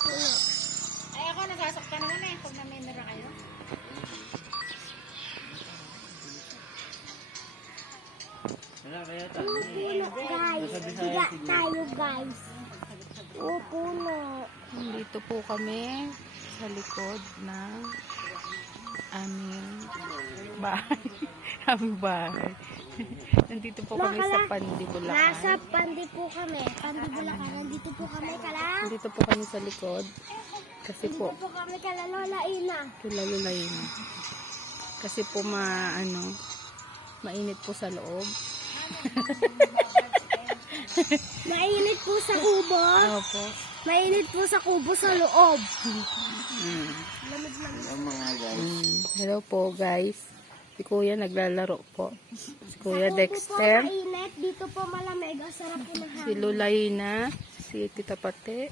puno. Ay, ako nasasaktan naman eh. Pag namimira kayo. Puno guys. Higa tayo guys. Oo, puno. Dito po kami sa likod ng aming bahay. Aming bahay. Nandito po kami sa Pandi, Bulacan. Nasa Pandi po kami. Pandi, Bulacan. Nandito po kami kala. Nandito po kami sa likod. Kasi po, Nandito po kami kala Lola Ina. kilalulayin. Kasi po mainit po sa loob. Mainit po sa kubo. Opo. Mainit po sa kubo sa loob. Hello po guys. Si Kuya naglalaro po. Si Kuya Dexter. Dito po mainit. Dito po malamig. Ang sarap po ng Si Lulayna. Si Tita Pate.